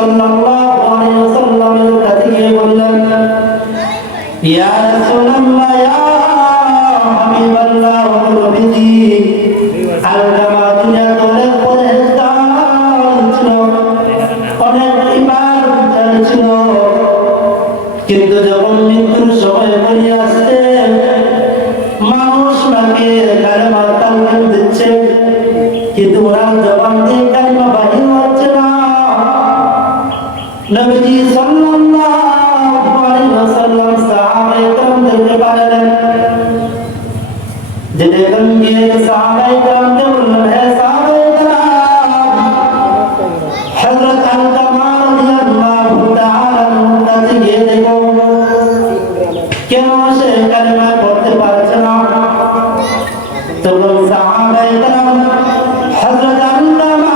সাল্লাল্লাহু আলাইহি ওয়াসাল্লামের কাছে গিয়ে বললেন, ইয়া রাসূলুল্লাহ, ইয়া হাবিবাল্লাহ, ওয়া নবীজি, আলকামা দুনিয়া অনেক পরেশগার ছিল, অনেক ইবাদত ছিল, কিন্তু যখন মৃত্যুর সময় ঘনিয়ে আসছে, মানুষ নাকি কালেমা তালকিন দিচ্ছে, কিন্তু ওনার জবান দিয়ে কালেমা বাহির হচ্ছে না। নবীজি সাল্লাল্লাহু আলাইহি ওয়াসাল্লাম সাহাবায়ে কেরামদেরকে পাঠালেন, যে দেখুন গিয়ে সাহাবায়ে কেরামকে বললেন, হে সাহাবায়ে কেরাম, হযরত আলকামা রাদিয়াল্লাহু তাআলা আনহু কাছে গিয়ে দেখো কেন সে কালেমা পড়তে পারছে না। তখন সাহাবায়ে কেরাম হযরত আলকামা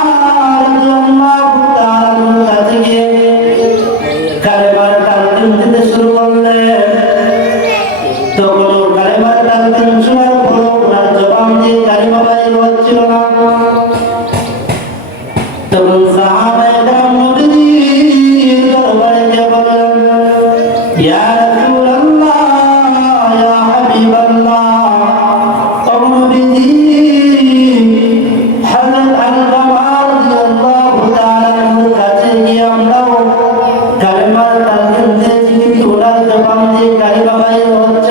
রাদিয়াল্লাহু তাআলা আনহু কাছে গিয়ে কালেমার তালকিন দিতে শুরু করলেন। তখন কালেমার তালকিন শোনার পর ওনার জবান দিয়ে কালেমা বাইর হচ্ছিল না। তখন সাহাবায়ে কেরাম নবীজির দরবারে গিয়ে বললেন, ইয়া রাসূলুল্লাহ, ইয়া হাবিবাল্লাহ, ও নবীজি, হযরত আলকামা রাদিয়াল্লাহু তাআলা আনহুর কাছে গিয়ে আমরাও কালেমার তালকিন দিয়েছি, কিন্তু ওনার জবান দিয়ে কালেমা বাইর হচ্ছে